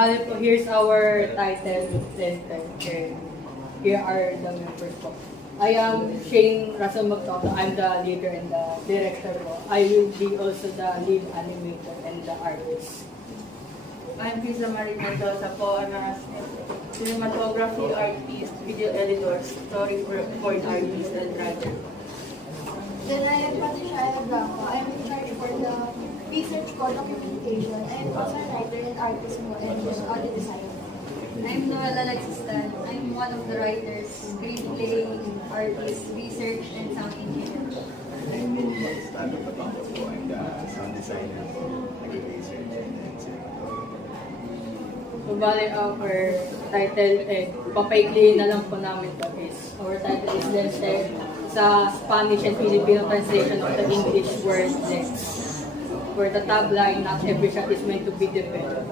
bali po, here's our title center. And here are the members po. I am Shane Russell Magtoto. I'm the leader and the director po. I will be also the lead animator and the artist. I'm Krisa Marie Mendoza po, as cinematography artist, video editor, storyboard artist, and writer. Then I am Patricia Blanco. I'm in charge for the research po, documentation, and also a writer and artist po, and audio designer. I'm Noella Lagsistan. I'm one of the writers, screenplay, artist, research, and sound engineer. I'm Minimal Stado Patinto po. I'm the sound designer po, nag-research and So, bali, our title, papaikliin na lang po namin po is, our title is Lenster sa Spanish and Filipino translation of the English word Lens. For the tagline, not every shot is meant to be developed.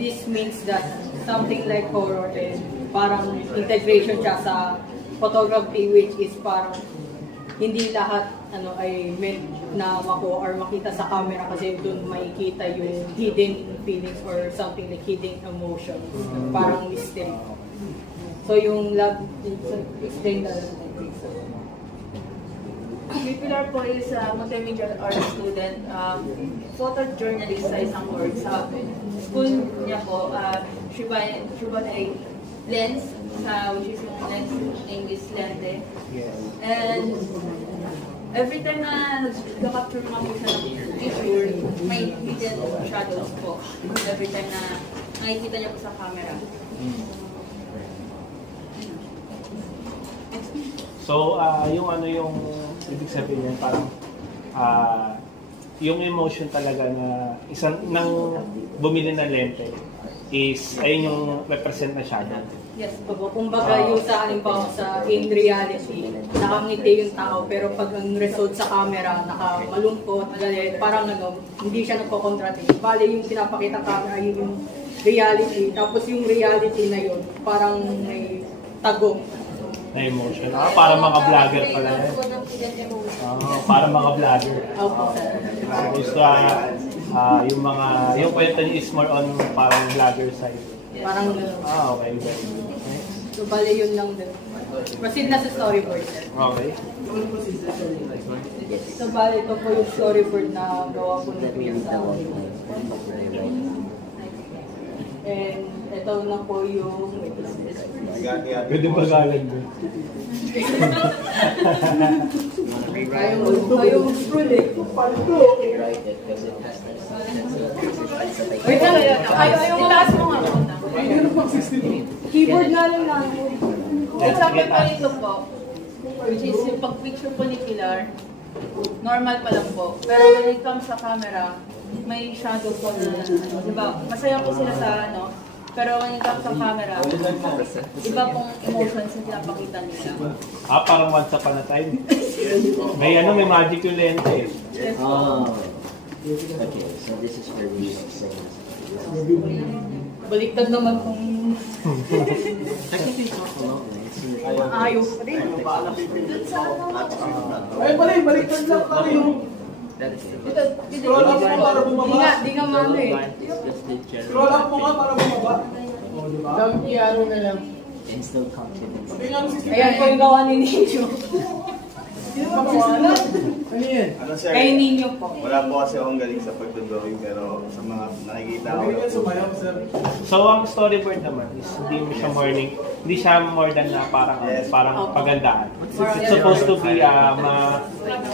This means that something like horror is parang integration siya sa photography, which is parang hindi lahat ay meant na makuha or makita sa camera kasi doon makikita yung hidden feelings or something like hidden emotion, parang mystery. So yung love, explain na lang. Pilar po is a multimedia art student, photojournalist sa isang course. Sa school niya po, she bought a lens, which is yung lens name is Lente. And every time na nag-capture naman po siya ng picture, may hidden shadows po. Every time na nakikita niya po sa camera. So, yung ibig sabihin yan, parang yung emotion talaga na isang nang bumili ng lente is ayun yung represent na shadow. Yes, kumbaga yung sa halimbawa sa in reality, nakangiti yung tao pero pag ang result sa camera, nakamalungkot, galit, parang hindi siya nagko-contradict. Bali yung pinapakita camera yun yung reality, tapos yung reality na yun, parang may tagong Na emotion. Para mga vlogger pala yan. Para mga vlogger. Gusto yung kwento niyo is more on parang vlogger side. Parang okay. So, bali yun lang din. Proceed na sa storyboard. Okay. So, bali ito po yung storyboard na gawa po ni Kuya sa and ito na po yung Pwede ba galang doon? ayaw mag-scroll eh. Wait lang, ayaw itaas mo nga muna. Keyboard nga lang namin. Example pa ito po, which is yung pag-picture po ni Pilar, normal pa lang po. Pero when it comes sa camera, may shadow po na, diba, masaya po sila sa pero when it comes sa camera, iba pong emotions yung pinapakita nila. Parang once upon a time. May magic yung lente. Yes, Okay, so this is where we say. Baliktad naman kung ayaw pa rin. Ay, baliktad lang tayo. Scroll up mo para bumaba. Di nga mano eh. Scroll up mo nga para bumaba. Ano na lang. Instill confidence. Ayan po yung gawa ni Ninyo. Ano yan? Ano sir? Kay Ninyo po. Wala po kasi akong galing sa pagdodrawing pero sa mga nakikita ko. Sumayaw, sir. So, ang storyboard naman is hindi siya more than na parang pagandaan. It's supposed to be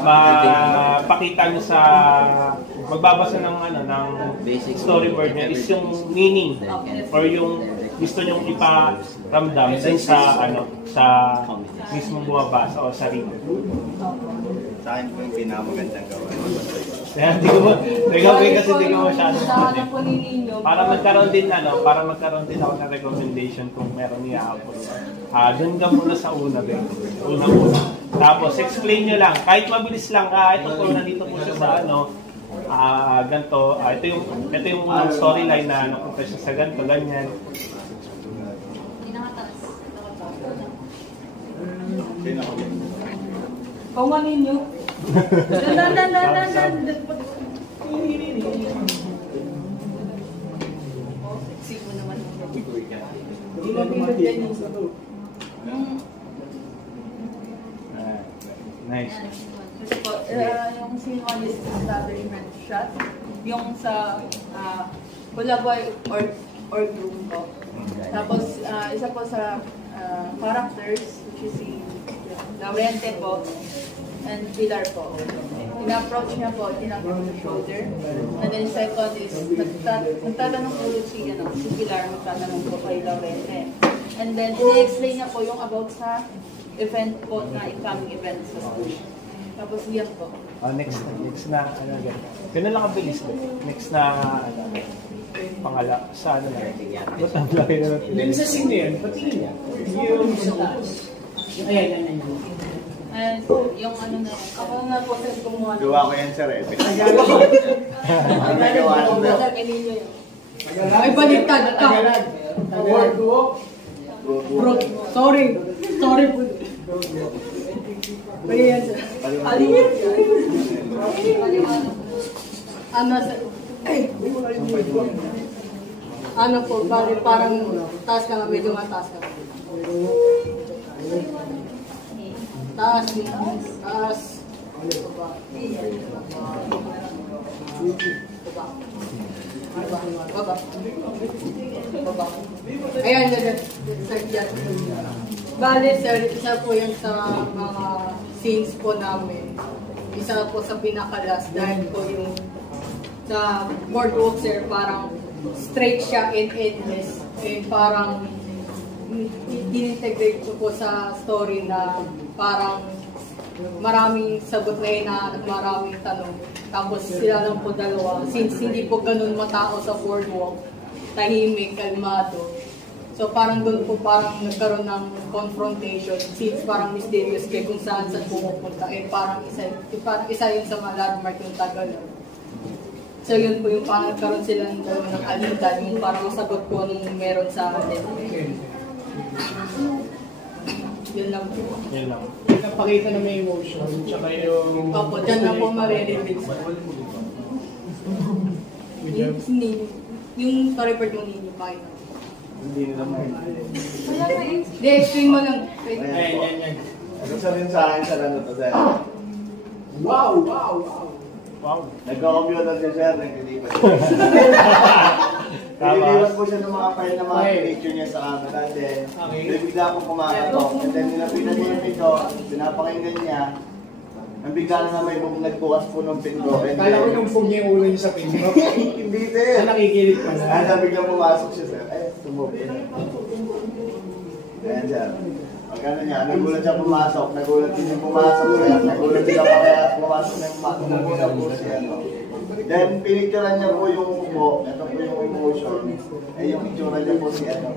mapakita nyo sa magbabasa ng storyboard niya is yung meaning or yung gusto nyong iparamdam dun sa mismong bumabasa o sa reader. Sa akin po yung pinakamagandang gawa. Kaya hindi ko masyadong Sa po ni Ninyo. para magkaroon din ako ng recommendation kung meron i-upload. Doon ka muna sa una. Tapos explain nyo lang, kahit mabilis lang, ito po, nandito po siya sa ganito. Ito yung storyline na napunta siya sa ganito, ganyan. Kawan Ninyo. Dan. Nice. Kasi po, yung scene 1 is establishment shot. Yung sa Kulaboy or group po. Tapos, isa po sa characters, which is si Laurente po, and Pilar po. In-approach niya po, tinapos sa shoulder. And then second is, nagtatanong po si Pilar, magtatanong po kay Laurente. And then, ini-explain niya po yung about sa event po na incoming event sa school. Tapos yan po. Next na, ano yan. Ganun lang kabilis din. Next na, pangala, sa ano na. Ba't ang laki na natin? Hindi sa scene yan, pati niya. Yung sa taas. Ayan. And yung ano na, ako na po sa kumuha. Gawa ko yan, sir, eh. Ay, baliktad ka. Word ko. Bro, sorry po. Kaya yan, sir. Ano po, bali parang taas ka nga, medyo mataas ka. Taas. Baba. Ayan, bali sir, isa po yan sa mga scenes po namin. Isa po sa pinakalas dahil po yung sa boardwalk sir, parang straight siya and endless. And parang in-integrate ko po sa story na parang maraming sagot na hinahanap, maraming tanong. Tapos sila lang po dalawa. Since hindi po ganun matao sa boardwalk, tahimik, kalmado. So parang doon po parang nagkaroon ng confrontation since parang mysterious kayo kung saan pumupunta. Eh parang isa yun sa mga landmark yung Tagalog. So yun po yung parang nagkaroon sila ng dalawa ng alitan, yung parang sagot po nung meron sa atin. Yun lang po. Yun lang. Napakita na may emotion, tsaka yung... Opo, dyan na po maririnig sa... Yung story part yung ninyo pa yun. Hindi nila mo. Hindi, explain mo lang. Yan. Ano sabihin sa akin sa ano to, sir? Wow! Nagko-computer si sir, nagkilipat. Nililipat po siya ng mga file na mga picture niya sa camera. Then, bigla akong kumakatok. And then, nilapitan niya yung pinto, pinapakinggan niya. Ang bigla na may nagbukas po ng pinto. Kala ko yung phone niya yung ulo niya sa pinto. Hindi, sir. Nakikilig pa na. Kaya biglang pumasok siya, sir. Ay, tumupo. Ayan, sir. Pag ano niya, nagulat siya pumasok, nagulat din yung pumasok, sir. Nagulat sila pa kaya pumasok na yung po siya. Then, pinicturean niya po yung upo. Ito po yung emotion. Eh, yung itsura niya po si ano.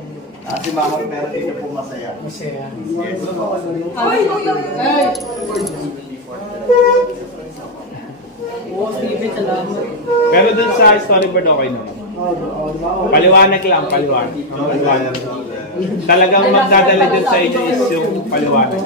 Si Mama, pero dito po masaya. Masaya. Yes. Ay! Oo, Steven, salamat. Pero dun sa storyboard, okay naman. Paliwanag lang, paliwanag. Talagang magdadala dun sa inyo is yung paliwanag.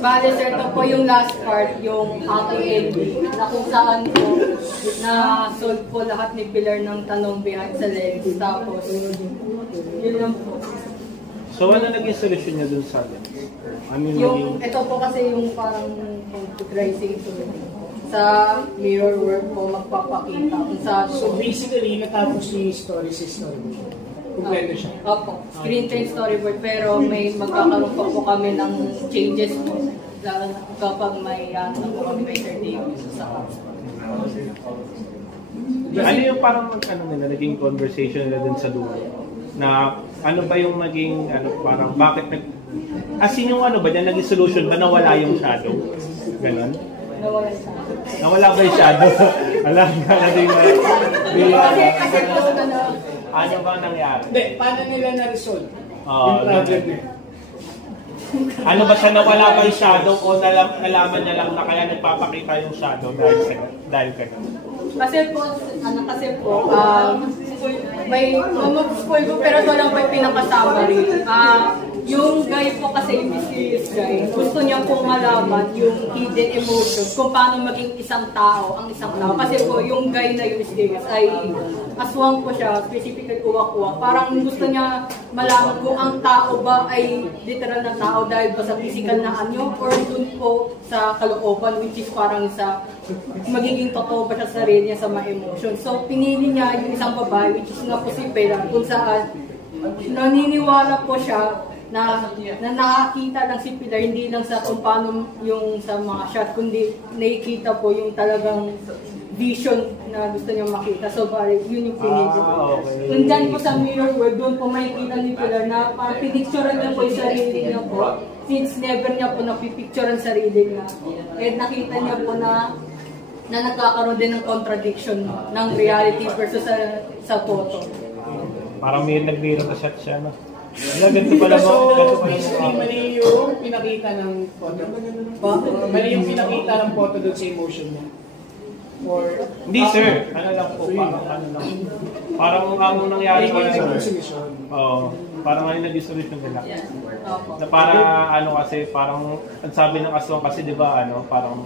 Bale, sir, ito po yung last part, yung happy ending, na kung saan po na-solve po lahat ni Pilar ng tanong behind sa lens. Tapos, yun lang po. So, ano naging solusyon niya dun sa lens? Ano Yung, naging... ito po kasi yung parang computerizing to sa mirror work po magpapakita kung saan. So basically, natapos yung story sa storyboard. Kompleto siya. Opo, screen print storyboard, pero may magkakaroon pa po kami ng changes po. Lalo na kapag may po kami kay Sir David sa Ano yung parang ano nila, naging conversation nila dun sa dulo? Na ano ba yung naging, ano parang bakit nag... As in yung ano ba dyan, naging solution ba nawala yung shadow? Ganon? nawala siya. Nawala ba yung shadow? Alam ka na din na... Kasi po sa tanong. Ano ba nangyari? Hindi, paano nila na-resolve? Oo, yung problem niya. Ano ba siya nawala ba yung shadow o nalaman niya lang na kaya nagpapakita yung shadow dahil ka Kasi po, may mag-spoil ko pero walang may pinakasama rin. Yung guy po kasi, yung mysterious guy, gusto niya pong malaman yung hidden emotion, kung paano maging isang tao, ang isang tao. Kasi po, yung guy na yung mysterious ay aswang po siya, specifically uwak-uwak. Parang gusto niya malaman kung ang tao ba ay literal na tao dahil ba sa physical na anyo or dun po sa kalooban, which is parang sa magiging totoo ba siya sa sarili niya sa mga emotion. So, pinili niya yung isang babae, which is nga po si Bella, kung saan naniniwala po siya na nakakita lang si Pilar, hindi lang sa kung paano yung sa mga shot, kundi nakikita po yung talagang vision na gusto niya makita. So, yun yung pinili. Okay. Nandyan po sa mirror world, doon po makikita ni Pilar na parang pinicturean niya po yung sarili niya po. Since never niya po napipicturean sarili niya. And nakita niya po na nagkakaroon din ng contradiction ng reality versus sa photo. Parang may nag-mirror na shot siya, no? Ganito pala mo. So, basically, mali yung pinakita ng photo. Mali yung pinakita ng photo doon sa emotion niya. Or, Hindi sir, ano lang po, parang ano lang. Parang ang nangyari ko parang ano nag-solution nila. Na para ano kasi, parang ang sabi ng aswang kasi, di ba, ano, parang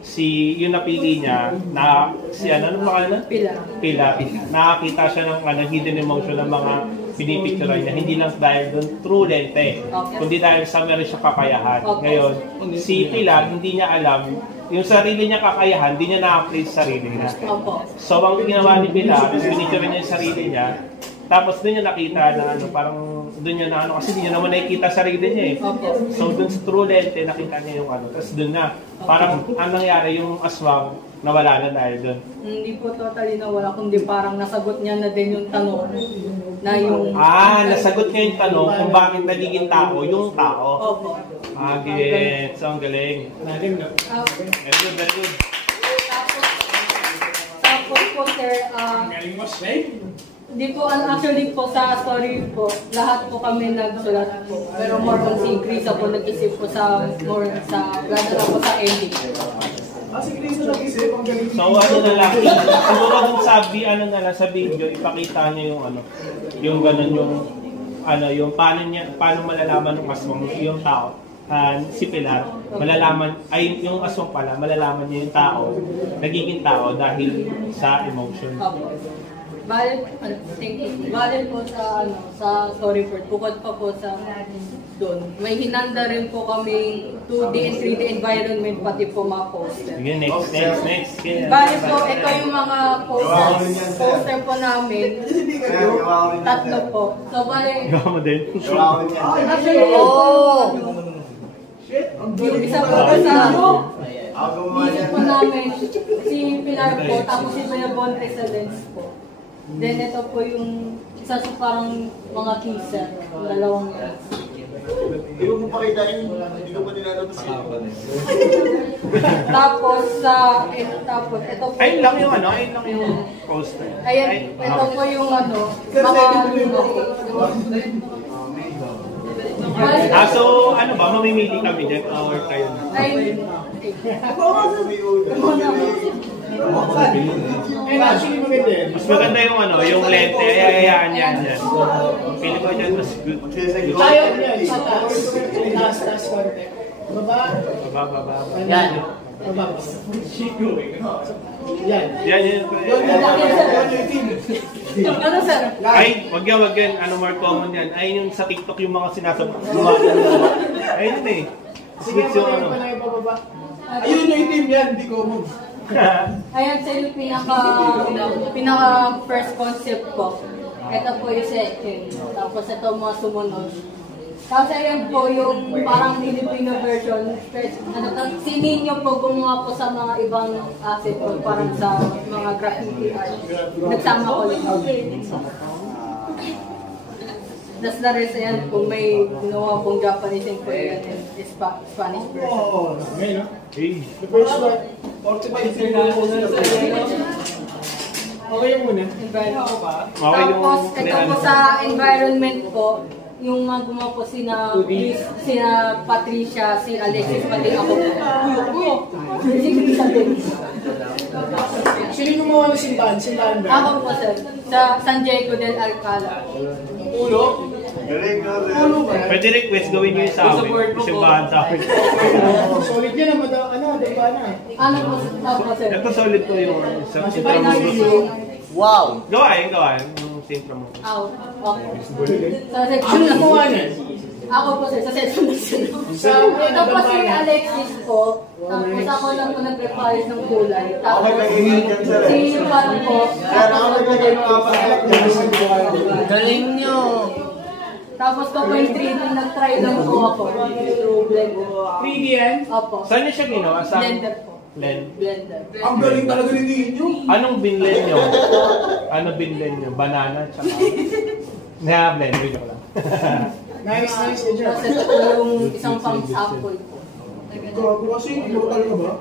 yung napili niya na si ano pangalan? Pila. Nakakita siya ng hidden emotion ng mga pinipicturean niya, hindi lang dahil doon true lente, kundi dahil sa meron siya kakayahan. Ngayon, si Pila hindi niya alam yung sarili niya kakayahan, hindi niya na-apply sa sarili niya. So ang ginawa ni Pila, pinicture niya yung sarili niya. Tapos doon niya nakita na parang doon niya na kasi hindi niya naman nakikita sarili niya eh. So doon sa true lente, nakita niya yung tapos doon na, parang ang nangyari yung aswang, nawala na dahil doon. Hindi po totally nawala, kundi parang nasagot niya na din yung tanong na yung... nasagot niya yung tanong kung bakit nagiging tao yung tao. Opo. Gets. So ang galing. Very good, very good. Tapos po sir, hindi po, actually po sa story po, lahat po kami nagsulat po. Pero more on si Krisa po nag-isip po gano'n po sa ending. Si Krisa nag-isip, ang galing. So ano na lang, siguro dun sa video, ipakita niya yung yung gano'n yung paano malalaman ng aswang yung tao. Si Pilar, yung aswang pala, malalaman niya yung tao, nagiging tao dahil sa emotion. Bale po sa story board, bukod pa po sa doon, may hinanda rin po kami 2D and 3D environment, pati po mga poster. Sige, next. Bale po, ito yung mga poster po namin. Tatlo po. So, bale... Gawa mo din? Actually, yung isa po sa vision po namin, si Pilar po, tapos si Maya Bonte sa lens po. Then ito po yung isa sa parang mga teaser, dalawang yan. Hindi mo pakita hindi ko pa nilalabas yun. Tapos ito po. Ayun lang yung poster. Ayan, ito po yung mga so ano ba, mamimili kami dyan or kayo na? actually maganda yun. Mas maganda yung lente, hayaan yan. Pili ko dyan, mas good. Tayo yan, sa taas konti. Baba. Yan. Baba. Yan. Ano sir? Ay, wag yan. Ano more common yan? Ay, yung sa TikTok yung mga sinasabi. Ayun yun eh. Sige, ayun yung team yan, di common. Ayan sa yung pinaka first concept ko. Ito po yung second. Tapos ito mga sumunod. Tapos ayan po yung parang Filipino version. Si Ninyo po gumawa po sa mga ibang asset po, parang sa mga graffiti art. Nagsama ko lang. That's the rest, ayan po may ginawa pong Japanese and Korean and Spanish version. Okay, no? Hey. The first one, 45 okay yung muna. Tapos ito po sa environment po, yung mga gumawa po sina Patricia, si Alexis, pati ako po. Si Krisa din. Sino gumawa ng simbahan? Simbahan ba? Ako po sir, sa San Diego del Alcala. Ulo? Galing, no? Pwede request gawin nyo yung sa amin. Simbahan sa amin. Solid yan, diba na? Ano po, sir? Ito solid to yung sa Wow! Gawain. Yung same promote. Out. Okay. Sa section na Ano yan? Ako po sir, sa section na sila. Ito po si Alexis po. Tapos ako lang po nag-prepare ng kulay. Tapos Okay, nag-iingat yan, sir. si Juan po. Kaya nakapaglagay ng apat. Galing nyo! Tapos po po yung 3D, nag-try lang po ako. Through blender. 3D yan? Opo. Saan niyo siya ginawa? Sa Blender po. blender. Ang galing talaga ni Ninyo. Anong binlend nyo? Ano binlend nyo? Banana? Tsaka... blender ko lang. Nice ka dyan. Tapos ito po yung isang pang sample po. Gago kasi, ikaw talaga ba?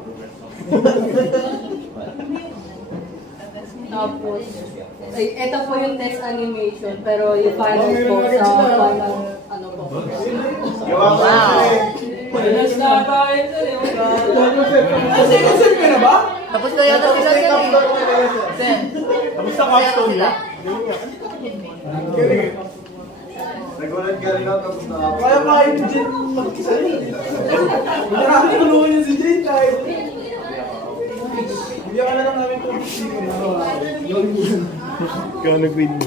Tapos, ito po yung test animation, pero yung final po sa final, ano po. Gawa ko eh. Second set ka na ba? Tapos na yata sila Sen. Tapos sa costume nyo? Nagulat ka rin ako tapos nakapagod. Kaya kahit si Jen mag-isa rin. Marami tulungan niya si Jen kahit. Bigyan ka na lang namin ito. Ikaw nag-read mo.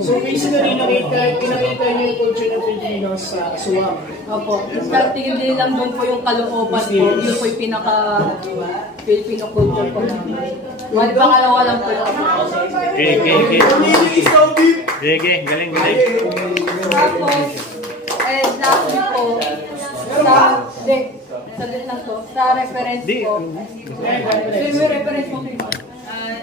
So basically, pinakita niyo yung culture ng Filipinos sa Suwang. Opo. Tingin din lang doon po yung kalooban po. Yun po yung pinaka-Filipino culture po namin. Wala pangalawa lang po. Okay. Galing. Tapos, lastly po, sa reference po. May reference po kayo.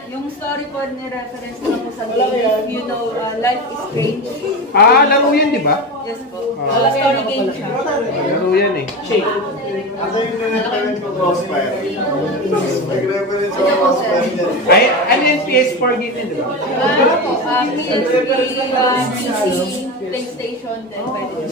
Yung story po ni reference na po sa game, you know, Life is Strange. Laro yan, di ba? Yes po. Story game siya. Laro yan eh. Asa yung reference ko Crossfire? Nag-reference ko Crossfire dyan. Ay, ano yung PS4 game yun, di ba? Ano po, PC, PlayStation, then pwede yung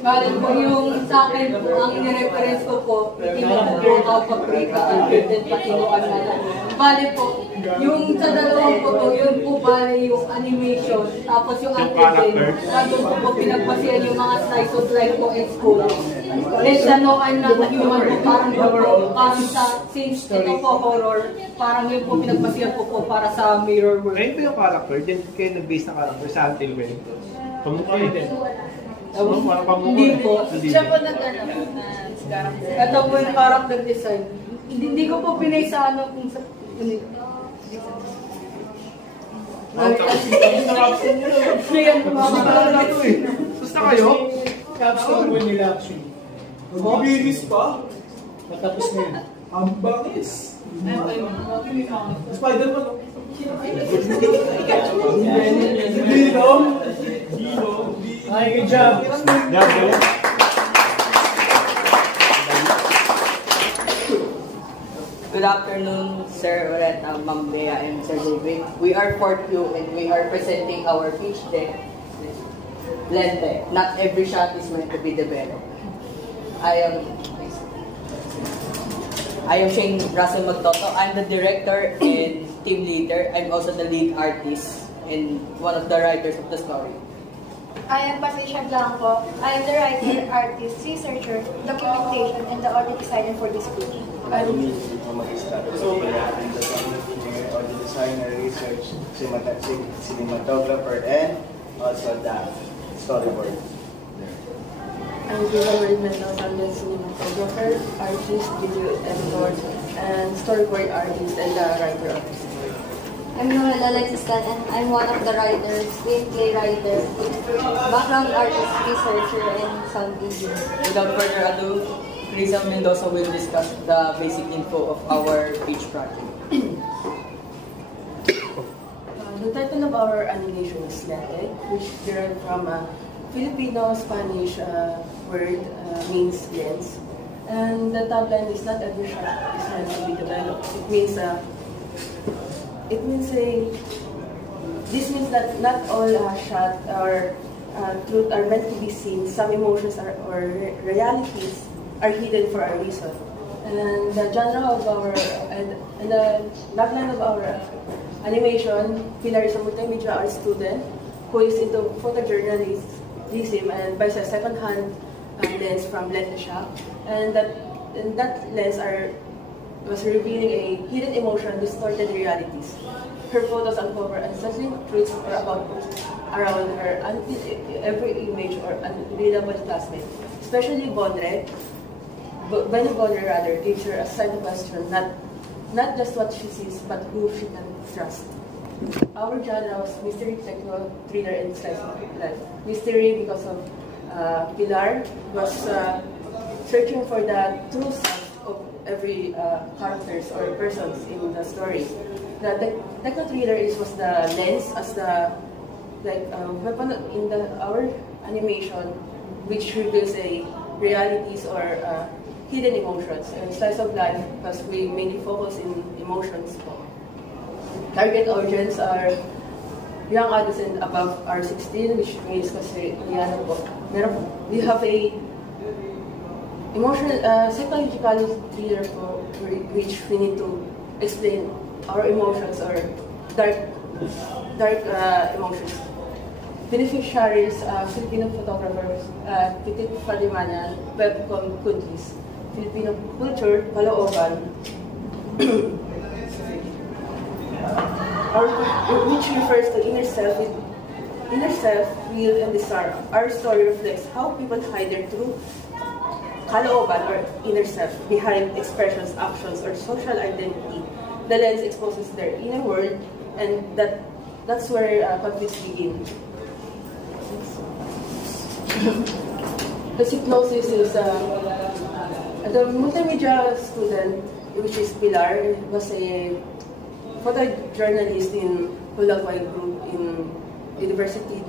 Bale po yung sa akin, ang nireference ko po, itinong po ako paprika, then patinuan na lang. Bale po, yung sa dalawang po to, yun po bale yung animation, tapos yung acting, nandun po pinagpasiyan yung mga slice of life po in school. Then sa noan na human po, parang sa, since ito po horror, parang yun po pinagpasiyan po para sa mirror world. Ayun po yung character, dyan kayo nag-base na character sa Until When. Pamukha yun din. Hindi po. Siya po nag-ano na character. Ito po yung character design. Hindi ko po pinay sa ano kung sa... Gusto kayo? Capstone mo nila actually. Magbibigis pa? Matapos na yan. Ang bangis! Spider-Man, no? Dino? Ay, good job! Good afternoon, Sir Oret, Ma'am Bea, and Sir David. We are 4Q and we are presenting our pitch deck, Lente. Not every shot is meant to be developed. I am Shane Russell Magtoto. I'm the director and team leader. I'm also the lead artist and one of the writers of the story. I am Patricia Blanco. I am the writer, artist, researcher, documentation, and the audio designer for this pitch. I'm the audio designer, research, cinematographer, and also the storyboard. I'm Gila Mendoza. I'm the cinematographer, artist, video editor, and storyboard artist, and the writer of this. I'm Noel Alexis Tan, and I'm one of the writers, screenplay writer, background artist, researcher, and sound engineer. Without further ado, Rizal Mendoza will discuss the basic info of our pitch project. The title of our animation is Lente, which derived from a Filipino-Spanish word means lens. And the tagline is not every shot is meant to be developed. This means that not all shots or truth are meant to be seen. Some emotions or realities are hidden for a reason. And the genre of our and the backline of our animation, Pilar is a multimedia art student who is into photojournalism and buys a second-hand lens from Lente Shop, and that lens was revealing a hidden emotion, distorted realities. Her photos uncover unsettling truths around her every image or unreadable classmate. Especially Benny Bondre rather gives her a side question, not just what she sees, but who she can trust. Our genre was mystery, techno, thriller, and slice of life. Mystery because of Pilar was searching for the true self of every characters or persons in the story. The techno thriller was the lens as the weapon in our animation, which reveals a realities or hidden emotions. And slice of life, because we mainly focus in emotions. Target audience are young adults and above R16, which means kasi we have a emotional, psychological thriller for which we need to explain our emotions or dark emotions. Beneficiaries, Filipino photographers, Titik Fadimanan, Webcom Kudlis, Filipino culture, Calooban, which refers to inner self, will, and desire. Our story reflects how people hide their true Calooban or inner self behind expressions, actions, or social identity. The lens exposes their inner world, and that's where conflicts begin. The hypnosis is the multimedia student, which is Pilar, was a photojournalist in Hulagway Group in University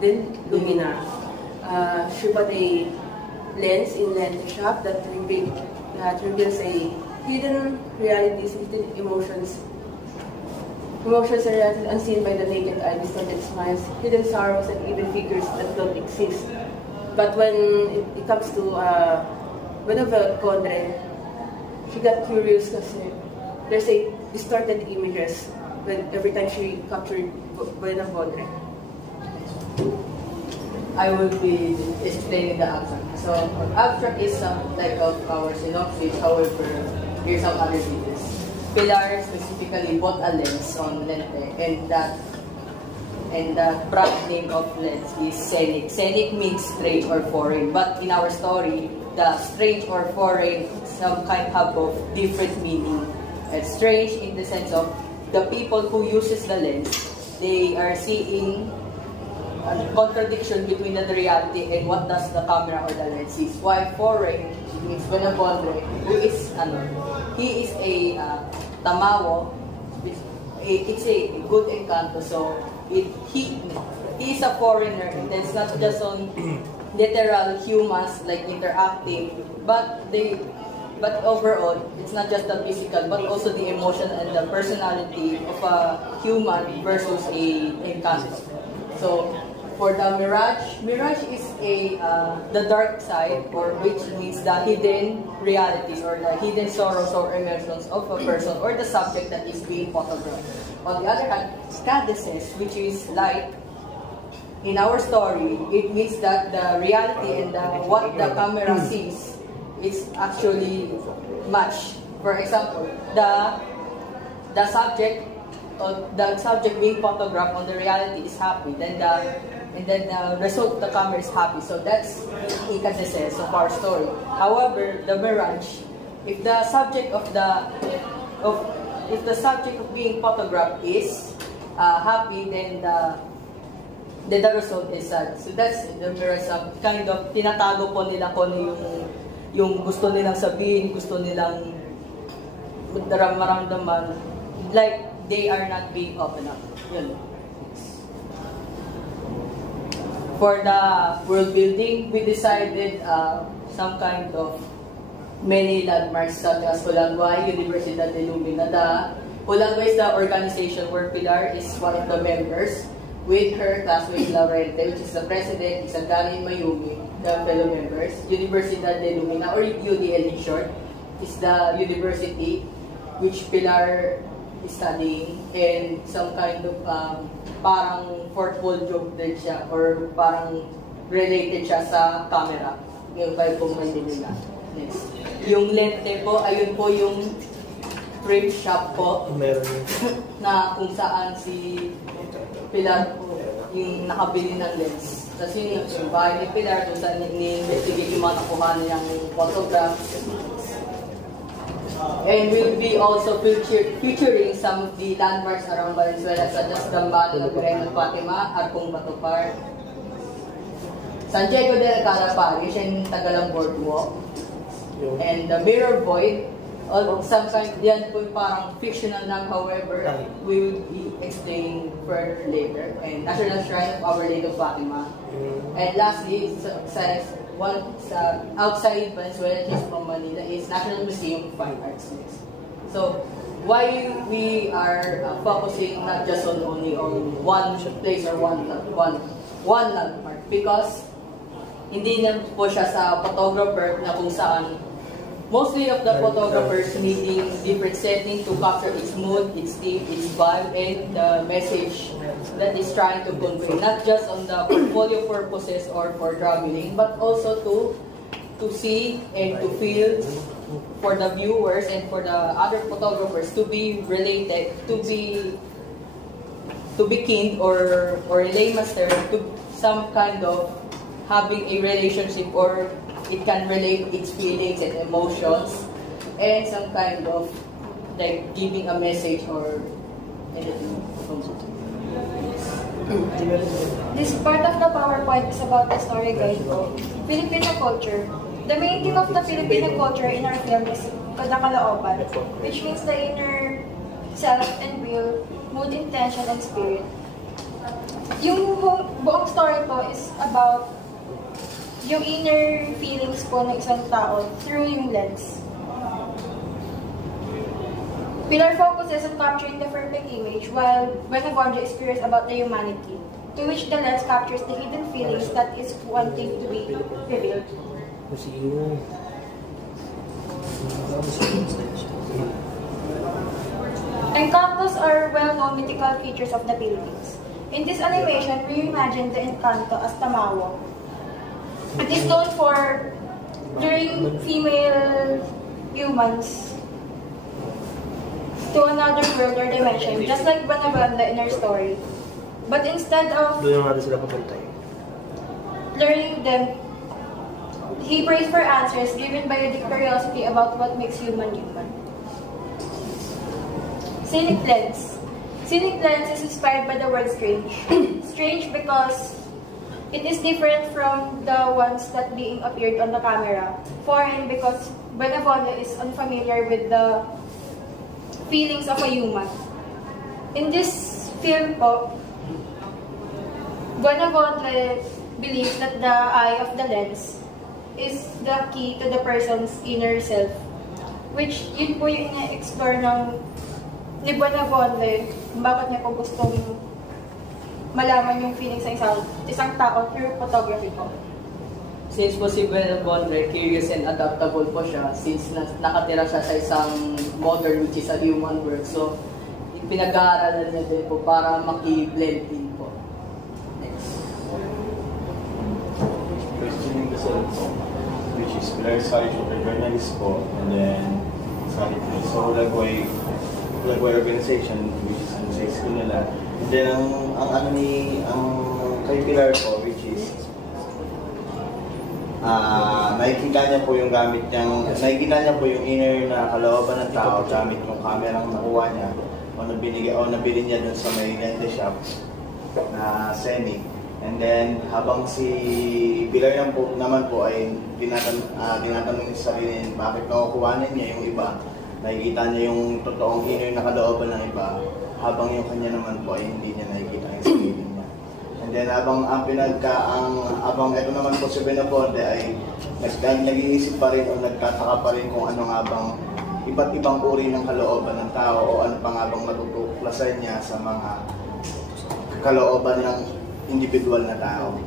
del Lumina. She bought a lens in Lente Shop that reveals a hidden realities, hidden emotions and realities unseen by the naked eye, distorted smiles, hidden sorrows, and even figures that don't exist. But when it comes to Benny Bondre, she got curious because there's a distorted images every time she captured Benny Bondre. I will be explaining the abstract. So, abstract is like of our synopsis, however, here's some other details. Pilar specifically bought a lens on Lente, and the brand name of lens is Scenic. Scenic means strange or foreign, but in our story, the strange or foreign some kind have of different meaning. It's strange in the sense of the people who uses the lens, they are seeing a contradiction between the reality and what does the camera or the lens sees. Why foreign means Benny Bondre, who is he is a tamawo, it's a good encanto, so he is a foreigner, and it's not just on literal humans like interacting, but overall it's not just the physical but also the emotion and the personality of a human versus a encanto. So for the mirage is the dark side, or which means the hidden realities or the hidden sorrows or emotions of a person or the subject that is being photographed. On the other hand, scadeses, which is light, in our story, it means that the reality and what the camera sees is actually matched. For example, the subject being photographed on the reality is happy, then the result of the camera is happy. So that's ikadeses of our story. However, the mirage, if the subject of being photographed is happy, then the result is sad. So that's the mirage. Kind of tinatago po nila kung yung gusto nilang sabihin, gusto nilang maramdaman, like they are not being open up. Yun. For the world building, we decided some kind of many landmarks such as Hulagway, Universidad de Lumina. Hulagway is the organization where Pilar is one of the members, with her classmate Laurente, which is the president, Isagani Mayumi, the fellow members. Universidad de Lumina, or UDL in short, is the university which Pilar studying and some kind of parang portfolio din siya or parang related siya sa camera. Yung vibe po nila. Next. Yung lente po, ayun po yung frame shop po. Na kung saan si Pilar po yung nakabili ng lens. Tapos yun yung bahay ni Pilar kung saan ni-investigate yung mga nakuha niyang photographs. And we'll be also featuring some of the landmarks around Valenzuela such as Gambano, Lagureno, Fatima, Arcong Bato Park, San Diego de la Cara Parish, and Tagalang Boardwalk, and the Mirror Void. Some kind, yan po parang fictional lang, however, we will be explaining further later. And National Shrine of Our Lady of Fatima. And lastly, outside Valenzuela, just from Manila, is National Museum of Fine Arts. So, why we are focusing not just on only on one place or one landmark? Because hindi na po siya sa photographer na kung saan mostly of the photographers needing different setting to capture its mood, its theme, its vibe, and the message that is trying to convey. Not just on the portfolio purposes or for traveling, but also to see and to feel for the viewers and for the other photographers to be related, to be keen or a layman's term to some kind of having a relationship, or it can relate its feelings and emotions, and some kind of like giving a message or anything. This part of the PowerPoint is about the story guide po. Filipino culture. The main theme of the Filipino culture in our film is Kadakalooban, which means the inner self and will, mood, intention, and spirit. Yung buong story po is about yung inner feelings po ng isang tao through yung lens. Pilar focuses on capturing the perfect image, while Buenaventura is curious about the humanity, to which the lens captures the hidden feelings that is wanting to be revealed. Encantos are well-known mythical creatures of the Philippines. In this animation, we imagine the Encanto as Tamawo. It is known for luring female humans to another world or dimension, just like Buenaventura in our story. But instead of luring them, he prays for answers given by a curiosity about what makes human human. Scenic lens. Scenic lens is inspired by the word strange. Strange because it is different from the ones that being appeared on the camera. Foreign because Buenaventura is unfamiliar with the feelings of a human. In this film po, Buenaventura believes that the eye of the lens is the key to the person's inner self, which yun po yung na-explore ni Buenaventura, bakit niya po gustong malaman yung feelings sa isang tao through photography po. Since po si Buenaventura, curious and adaptable po siya, since nakatira siya sa isang modern which is a human world, so pinag-aaralan niya din po para maki-blend in po. Next. Questioning the self, which is Pilar Sari journalist po, and then so Lagway organization, which is sa school nila. And then ang kay Pilar po, which is nakikita niya po yung nakikita niya po yung inner na kalooban ng tao gamit yung camera na nakuha niya o nabili niya dun sa may lente shop na semi. And then habang si Pilar naman po ay tinatanong niya sa sarili bakit nakukuhanan niya yung iba, nakikita niya yung totoong inner na kalooban ng iba, habang yung kanya naman po ay hindi niya nakikita yung sarili niya. And then habang ito naman po si Buenaventura ay nag-iisip pa rin o nagtataka pa rin kung ano nga bang iba't ibang uri ng kalooban ng tao o ano pa nga bang matutuklasan niya sa mga kalooban ng individual na tao.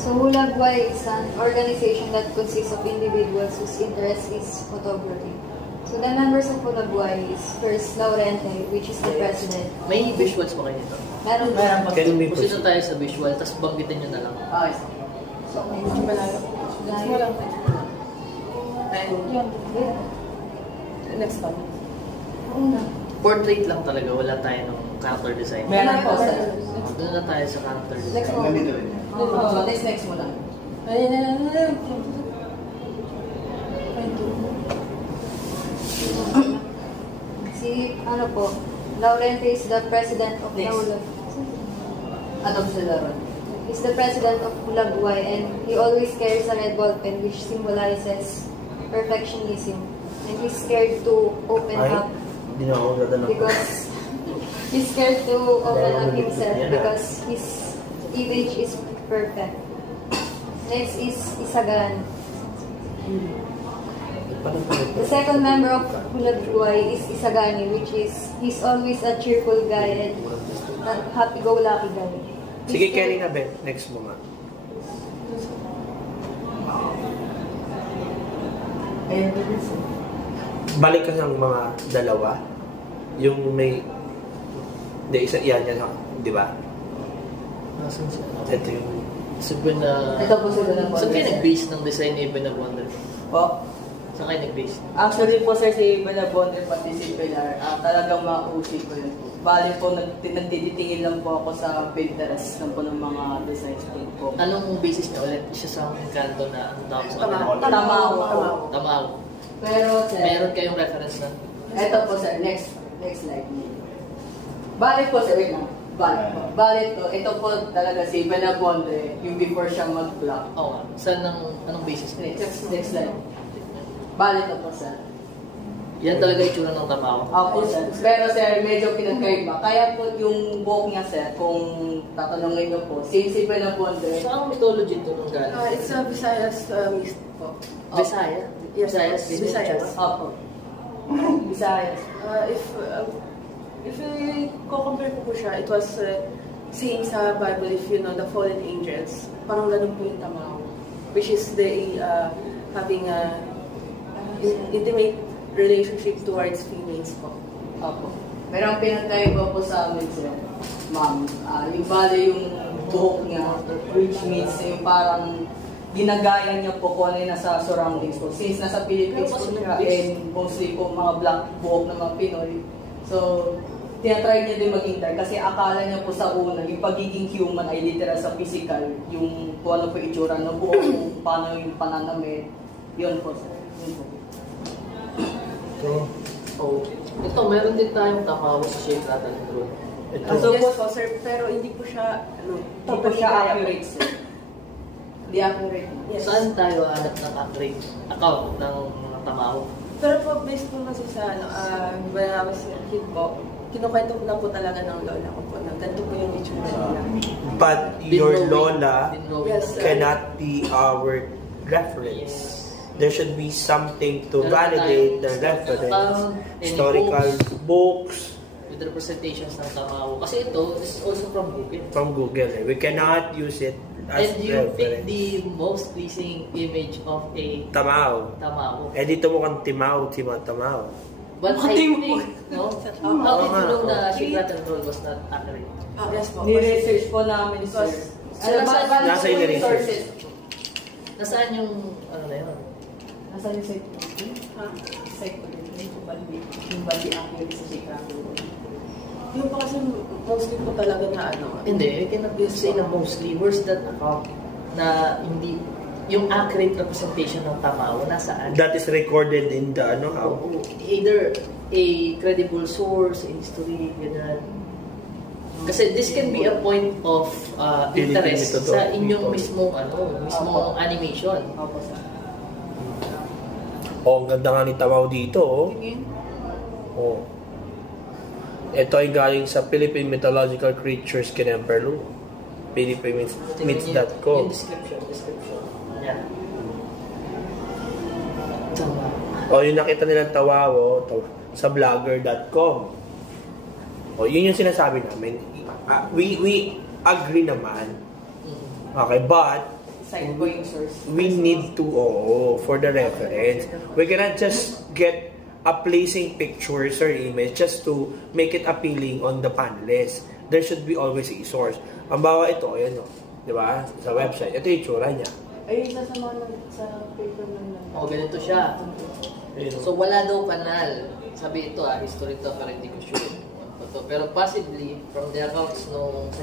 So, Hulagway is an organization that consists of individuals whose interest is photography. So the members of Pulabuay is first Laurente, which is the president. May visuals pa kayo nito? Meron Meron pa. Can we Pusito tayo sa visual, tapos banggitin nyo na lang. Okay. So, medyo malayo. Next mo lang. And next one. Portrait lang talaga, wala tayo ng character design. Meron po, sir. Doon na tayo sa character design. Next mo. Nandito rin. Next mo lang. Si, ano po, Laurente is the president of Laulab. Adopt sa laro. He's the president of Pulabuay and he always carries a red ball pen which symbolizes perfectionism. And he's scared to open up Hindi na ako dadala. because he's scared to open up himself because his image is perfect. Next is Isagan. The second member of Pulabuay is Isagani, which is he's always a cheerful guy and happy-go-lucky guy. Sige, Kelly na, Ben. Next mo nga. Balik ka ng mga dalawa. Yung may... Hindi, isa, yan, di ba? Nasaan siya? Ito yung... Ito po sila ng Saan kayo nag-base ng design ni Benabonde? Po. Saan kayo nag-base? Actually po sir, si Benabonde pati si Pilar, talagang mausi ko yun po. Bali po, nagtitingin lang po ako sa Pinterest ng po ng mga designs po. Anong basis niya ulit? Siya sa Encanto na ang tawag sa kanila? Tama. Tamaw. Pero sir, Meron kayong reference na? ito po sir, next slide. Bali po sir, wait lang. Bali to, ito po talaga si Benabonde, yung before siya mag-block. Oo. Saan anong basis niya? Next slide. Bali to po sir. Yan talaga itsura ng Tamaw? Opo sir. Pero sir, medyo pinagkaiba. Kaya po yung buhok niya sir, kung tatanungin niyo po, si Benabonde. Saan ang mythology ito nung galing? It's a Visayas mist po. Visaya? Yes, Visayas? Opo. Visayas. If i-compare ko po siya, it was same sa Bible, if you know, the fallen angels. Parang ganun po yung Tamaw. Which is they having a intimate relationship towards females po. Opo. Pero ang pinagkaiba po sa amin sir, ma'am, yung bali yung buhok niya, which means yung parang ginagaya niya po kung ano yung nasa surroundings po. Since nasa Philippines po siya, and mostly po mga black buhok ng mga Pinoy. So, tinatry niya din maghintay kasi akala niya po sa una, yung pagiging human ay literal sa physical, yung kung ano po itsura ng buhok, kung paano yung pananamit, yun po sir. Yun po. Oh. Ito, meron din tayong Tamaw sa Shake, Rattle and Roll. So, yes po sir, pero hindi po siya, Hindi po siya accurate sir. Hindi accurate. Yes. Saan tayo hanap ng accurate account ng mga Tamaw? Pero po, based po kasi sa, when I was a kid po, kinukwento ko lang po talaga ng lola ko po na ganito po yung itsura nila. But your lola Yes, sir. cannot be our reference. There should be something to validate the reference. Historical books. With representations ng Tamaw. Kasi ito is also from Google. From Google. We cannot use it as And you pick reference. the most pleasing image of a Tamaw. Tamaw. Eh dito mo kang timaw, tamaw. But I think, no? How did you know nga, na Shake, Rattle and Roll was not accurate? Yes po. Ni-research po namin sir. Nasa yung resources? Nasaan yung, ano na yun? Nasaan yung site? Site po din. Hindi po bali. Yung bali accurate sa Chicago. Yung pa kasi mostly po talaga na Hindi, I cannot say na mostly. Where's that account na hindi, yung accurate representation ng Tamaw, nasaan? That is recorded in the Either a credible source, a history, gano'n. Kasi this can be a point of interest sa inyong mismong animation. Oh, ang ganda nga ni Tamaw dito, oh. Oh. Ito ay galing sa Philippine Mythological Creatures Kinemperlu. PhilippineMyths.com. Yung description. Yeah. O, yung nakita nilang Tawawo sa blogger.com. O, yun yung sinasabi namin. We agree naman. Okay, but Site po yung source. we need to, for the reference. We cannot just get placing pictures or image just to make it appealing on the panelists. There should be always a source. Ang bawa ito, ayan o. Di ba? Sa website. Ito yung itsura niya. Ay, nasa mga sa paper lang. Ganito siya. So, wala daw kanal. Sabi ito, history to, pero hindi ko sure. Pero possibly, from the accounts nung sa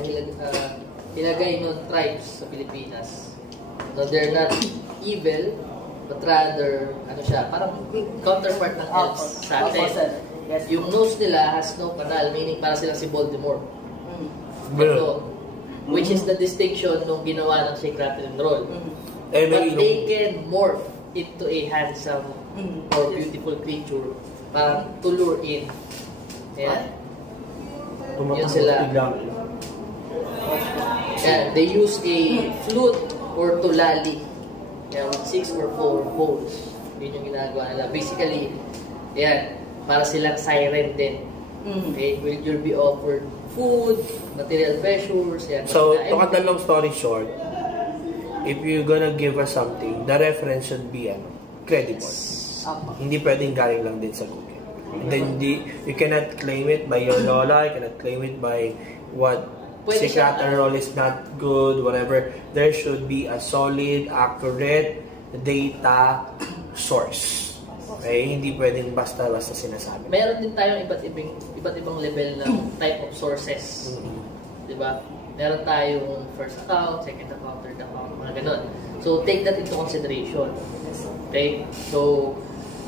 Hilagay nung tribes sa Pilipinas, no, they're not evil, but rather, ano siya, parang counterpart ng elves sa atin. Yes. Yung nose nila has no canal, meaning para silang si Voldemort. Ito, which is the distinction nung ginawa ng Shake, Rattle, and Roll. But they can morph into a handsome or beautiful creature para to lure in. Ayan. Yun sila. Yeah, they use a flute or tulali. Yeah, with 6 or 4 holes. Yun yung ginagawa nila. Basically, ayan, para silang siren din. Okay, will you be offered food, material treasures, yan. So, to cut the long story short, if you're gonna give us something, the reference should be credible. Hindi pwedeng galing lang din sa Google. And then, you cannot claim it by your lola, you cannot claim it by what Secret Roll is not good, whatever. There should be a solid, accurate data source. Okay? Hindi pwedeng basta-basta sinasabi. Meron din tayong iba't ibang level ng type of sources. Diba? Meron tayong first account, second account, third account, mga ganon. So, take that into consideration. Okay? So,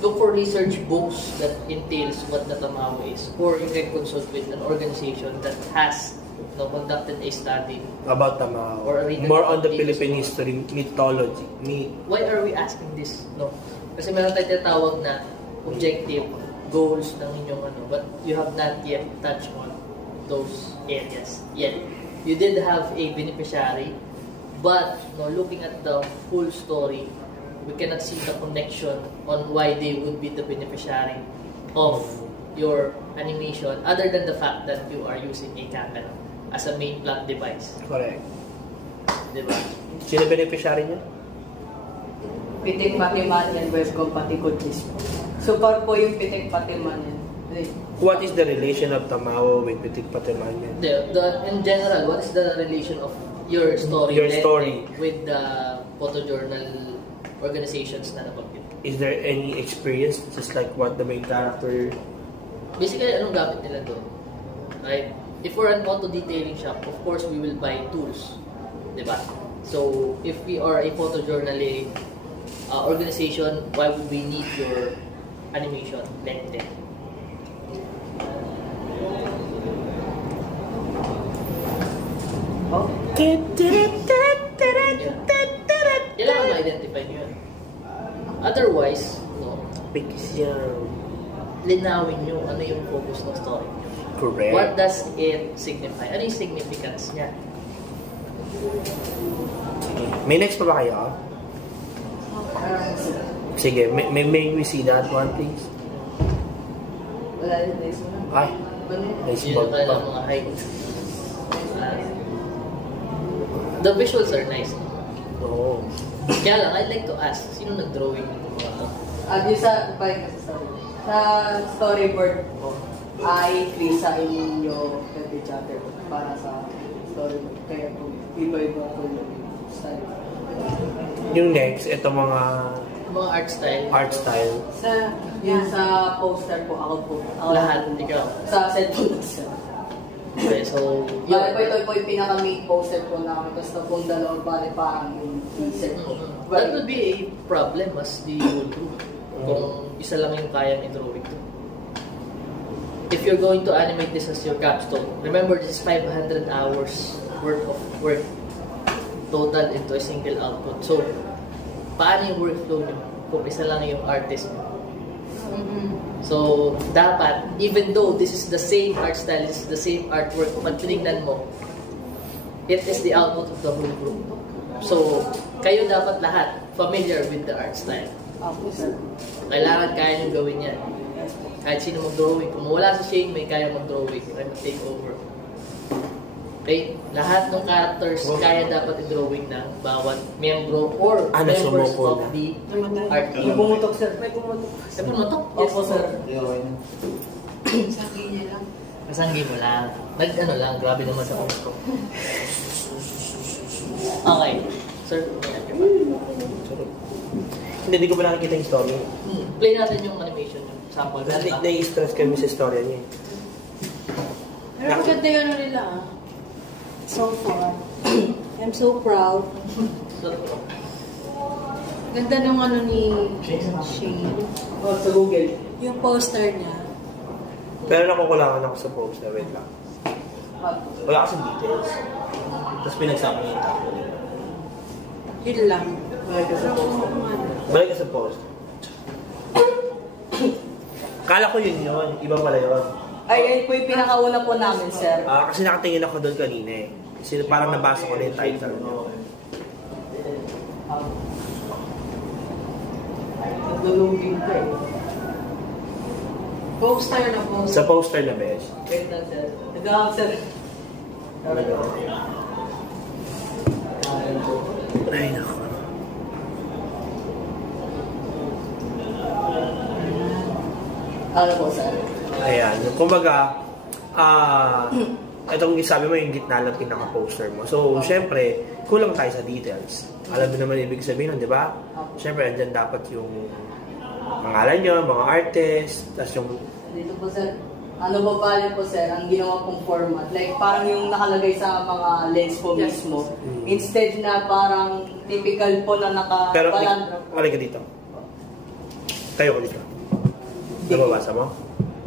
look for research books that entails what the Tamawa is, or you can consult with an organization that has conducted a study about Tamawa, more on the Philippine history, mythology. Why are we asking this? No? Kasi meron tayong tinatawag na objective, goals ng inyong but you have not yet touched on those areas yet. You did have a beneficiary, but looking at the full story, we cannot see the connection on why they would be the beneficiary of your animation, other than the fact that you are using a camera as a main plot device. Correct. Diba? Sino beneficiary niya? Pitik Patiman and Webcom Patikudis. Super po yung Pitik Patiman. What is the relation of Tamawa with Pitik Patiman? In general, what is the relation of your story, with the photojournal organizations na nabanggit? Is there any experience, just like what the main character? Basically, anong gamit nila doon? Right? If we're an auto detailing shop, of course we will buy tools, diba? So if we are a photojournal organization, why would we need your animation lente? Kailangan ma-identify nyo yun. Otherwise, linawin nyo ano yung focus ng story nyo. Correct. What does it signify? Ano yung significance niya? May next pa ba kayo? Sige, may we see that one, please? Wala rin, nice mo. Ay, nice yun bug yung pa. mga heights. The visuals are nice. Oo. Kaya lang, I'd like to ask, sino nag-drawing nito mga ito? Sa storyboard ko, ay Krisa Inyo Pepe Chatter para sa storyboard. Kaya kung iba-iba ko yung style. Yung next, ito mga art style. Sa poster po, ako po. Lahat, ikaw. Sa cellphone siya. Okay, so, ito po yung pinaka-main poster po namin. Tapos na pong dalawang bali parang yung teaser po. That would be a problem as the whole group. Kung isa lang yung kayang i-drawing to. If you're going to animate this as your capstone, remember this is 500 hours worth of work total into a single output. So, paano yung workflow nyo kung isa lang yung artist nyo? So, dapat, even though this is the same art style, this is the same artwork, pag tinignan mo, it is the output of the whole group. So, kayo dapat lahat familiar with the art style. Kailangan kaya nyo gawin yan. Kahit sino mag-drawing. Kung wala si Shane, may kaya mag-drawing. Kaya mag-take over. Okay? Lahat ng characters kaya dapat i-drawing ng bawat membro or members sumuko of na. the art team. May pumutok, sir. May pumutok. May pumutok? Opo, sir. Sabi niya lang. Masanggi mo lang. Ano lang, grabe naman sa ko. Okay. Sir, Hindi ko pa nakikita yung story. play natin yung animation, yung sample. Nai-stress kami sa story niya. Pero maganda yung ano nila so far. I'm so proud. Ganda nung ano ni Shane. Sa Google. Yung poster niya. Pero nakukulangan ako sa poster. Wait lang. Wala kasi details. Tapos pinagsama niya yung tatlo. Yun lang. Balik ka sa poster. Kala ko yun. Iba pala yun. Ay, ayun po yung pinakauna po namin, sir. Kasi nakatingin ako doon kanina eh. Kasi parang nabasa ko na yung title niya. Nag-loading ka eh. Poster na poster. Sa poster na bes. Wait lang, sir. Nag-ahap, sir. Ay, naku. Ano po, sir? Ayan. Kumbaga, itong sabi mo yung gitna lang pinaka-poster mo. So, syempre, kulang tayo sa details. Alam mo naman ibig sabihin nun, di ba? Syempre, andyan dapat yung pangalan nyo, mga artist, tapos yung... Dito po, sir. Ano ba pala po, sir, ang ginawa kong format? Like, parang yung nakalagay sa mga lens po mismo. Instead na parang typical po na Pero, naka-balandra. mali ka dito. Tayo ko dito. Nababasa mo?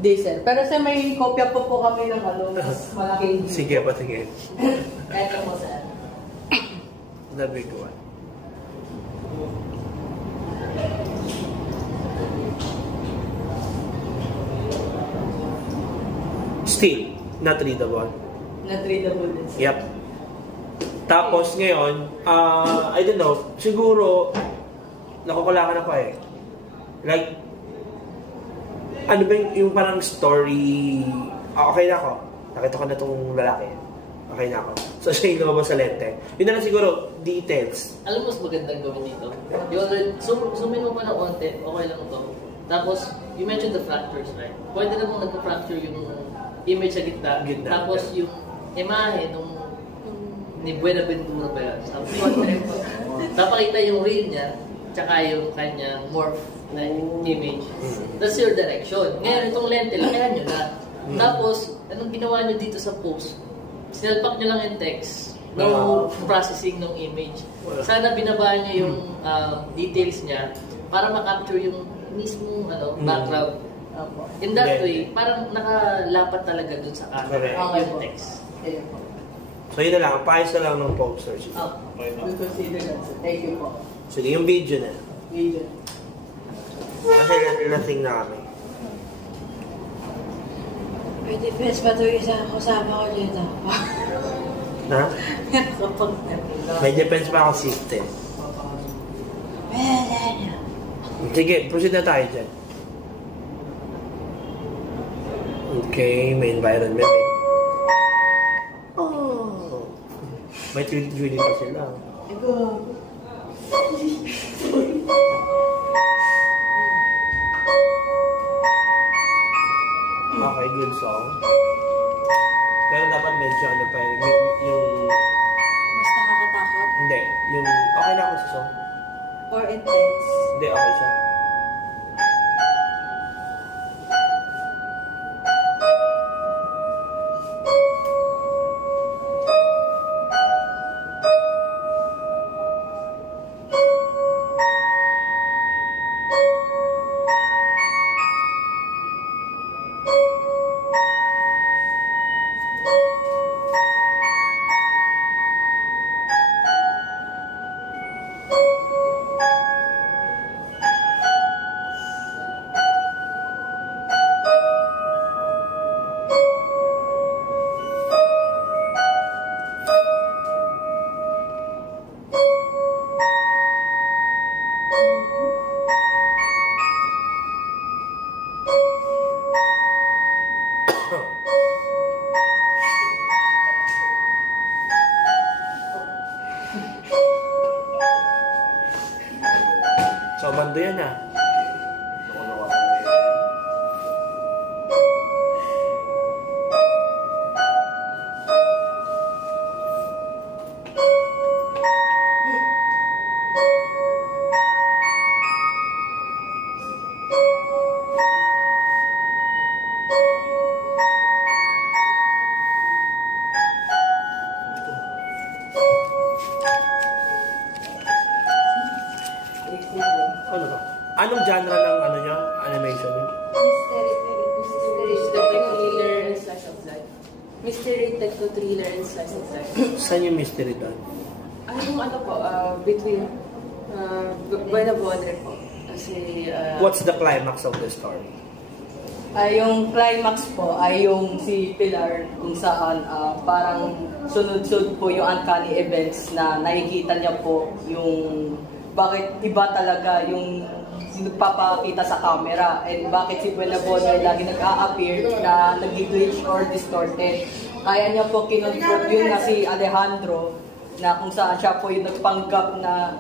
Di, sir. Pero, sir, may kopya po kami ng ano, mas malaking... Sige, patingin. Eto po, sir. The big one. Still, not readable. Not readable din, sir. Yep. Tapos ngayon, I don't know, siguro, nakukulangan ako eh. Like, ano ba yung parang story, okay na ako. Nakita ko na itong lalaki. Okay na ako. So, siya yung lumabas sa lente. Yun na lang siguro, details. Alam mo, mas magandang gawin dito. You already, zoom mo pa na konti, okay lang to. Tapos, you mentioned the fractures, right? Pwede na mong nagka-fracture yung image sa gitna. Tapos, yung imahe nung ni Buenaventura ba yan? Napakita yung real niya, tsaka yung kanyang morph na image. That's your direction. Ngayon, itong lente, lakayan nyo na. Tapos, anong ginawa nyo dito sa post? Sinalpak nyo lang yung text. No processing ng image. Sana binabaan nyo yung details niya para makapture yung mismong background. In that way, parang nakalapat talaga dun sa yung text. So yun na lang, paayos na lang ng posters. We consider that. Thank you po. Sige, yung video na. Video. Kasi lasing na kami. May defense ba ito isa kasama ko dito? Ha? May defense pa ako system. Sige, proceed na tayo dyan. Okay, may environment. Oh. May 3D pa sila. Okay, good song. Pero dapat medyo ano pa yung... Mas nakakatakot? Hindi, yung... Okay na ako sa song. Or intense? Hindi, okay siya. Ayan na. Ano ba? Anong genre ng ano niya? Animation niya? Mystery, thriller, and slice of life. Mystery, thriller, and slice of life. Saan yung mystery doon? Yung ano po, between Buena Bodre po. Kasi, What's the climax of the story? Yung climax po ay yung si Pilar kung saan parang sunod-sunod po yung uncanny events na nakikita niya po yung bakit iba talaga yung nagpapakita sa camera and bakit si Buena Bodre lagi nag-a-appear na nag-glitch or distorted. Kaya niya po kinonfront yun na si Alejandro na kung saan siya po yung nagpanggap na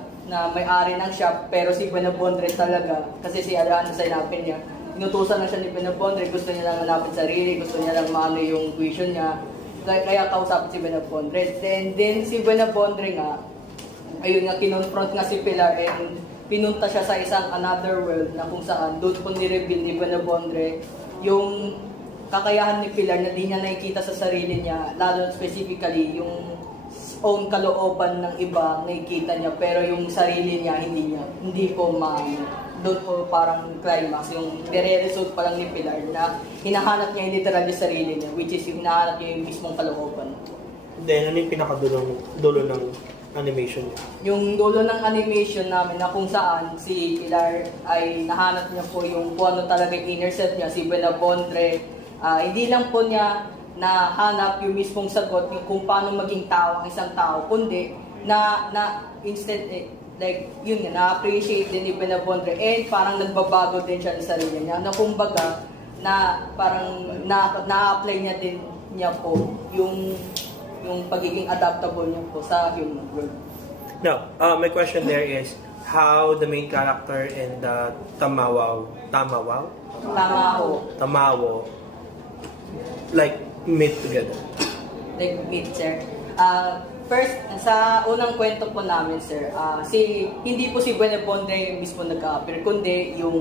may-ari ng shop pero si Buena Bodre talaga kasi si Alejandro sa inapin niya. Inutusan na siya ni Buena Bodre, gusto niya lang hanapin sarili, gusto niya lang maano yung vision niya. Kaya kausapin si Buena Bodre. Then si Buena Bodre nga, ayun nga, kinonfront nga si Pilar and pinunta siya sa isang another world na kung saan doon po ni-reveal ni Buena Bodre yung kakayahan ni Pilar na di niya nakikita sa sarili niya, lalo specifically yung own kalooban ng iba nakikita niya pero yung sarili niya hindi po doon po parang climax yung nire-result pa lang ni Pilar na hinahanap niya yung literal yung sarili niya which is yung hinahanap niya yung mismong kalooban. Then, ano yung pinakadulo ng animation niya? Yung dulo ng animation namin na kung saan si Pilar ay nahanap niya po yung kung ano talaga yung inner self niya, si Buena Bodre. Hindi lang po niya nahanap yung mismong sagot yung kung paano maging tao ang isang tao, kundi na instead like yun nga, na-appreciate din ni Buena Bodre and parang nagbabago din siya sa sarili niya na kumbaga na parang na-apply niya din niya po yung pagiging adaptable niya po sa human world. Now, my question there is how the main character and the Tamawo like meet together. Like meet, sir. First, sa unang kwento po namin, sir, hindi po si Buena Bodre yung mismo nag-appear, kundi yung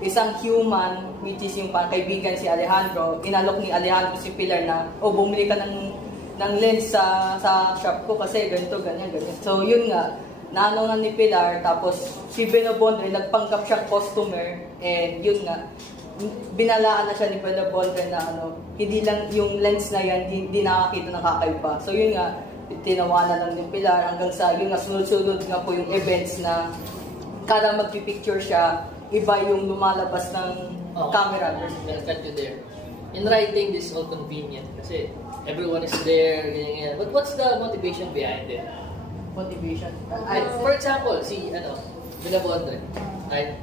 isang human, which is yung kaibigan si Alejandro, inalok ni Alejandro si Pilar na, bumili ka ng lens sa shop ko kasi ganito, ganyan. So, yun nga, naano nga ni Pilar, tapos si Buena Bodre, nagpanggap siyang customer, and yun nga, binalaan na siya ni Buena Bodre na hindi lang yung lens na yan, hindi nakakita ng kakaiba. So, yun nga, tinawanan lang ni Pilar hanggang sa yun nga, sunod-sunod nga po yung events na kada magpipicture siya, iba yung lumalabas ng camera. I'll cut you there. In writing, this is all convenient kasi everyone is there, ganyan. But what's the motivation behind it? Motivation? For example, si Buena Bodre.